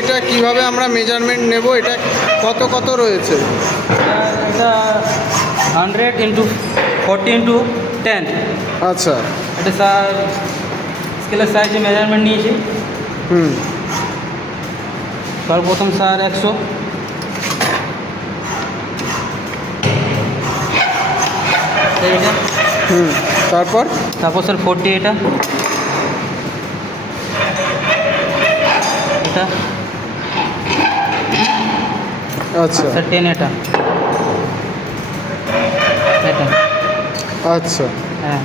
এটা কিভাবে আমরা মেজারমেন্ট নেব, এটা কত কত রয়েছে? এটা 100x40x10। আচ্ছা। এটা স্যার স্কেলের সাইজে মেজারমেন্ট নিয়েছি। সর্বপ্রথম স্যার 100, এইটা। তারপর স্যার 40, এটা আচ্ছা স্যার 10, এটা। আচ্ছা। হ্যাঁ,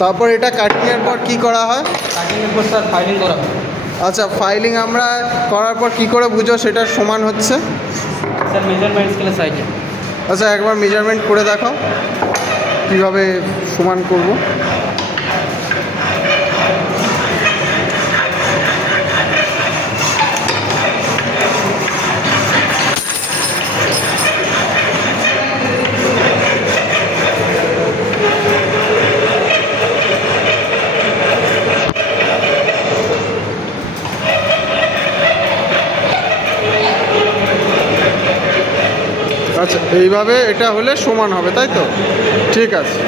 তারপর এটা কাটিংয়ের পর কি করা হয়? কাটিংয়ের পর স্যার ফাইলিং করা হয়। আচ্ছা, ফাইলিং আমরা করার পর কি করে বুঝো সেটা সমান হচ্ছে? স্যার মেজারমেন্ট স্কেলের সাইজে। আচ্ছা, একবার মেজারমেন্ট করে দেখাও কীভাবে সমান করব। আচ্ছা, এইভাবে এটা হলে সমান হবে, তাই তো? ঠিক আছে।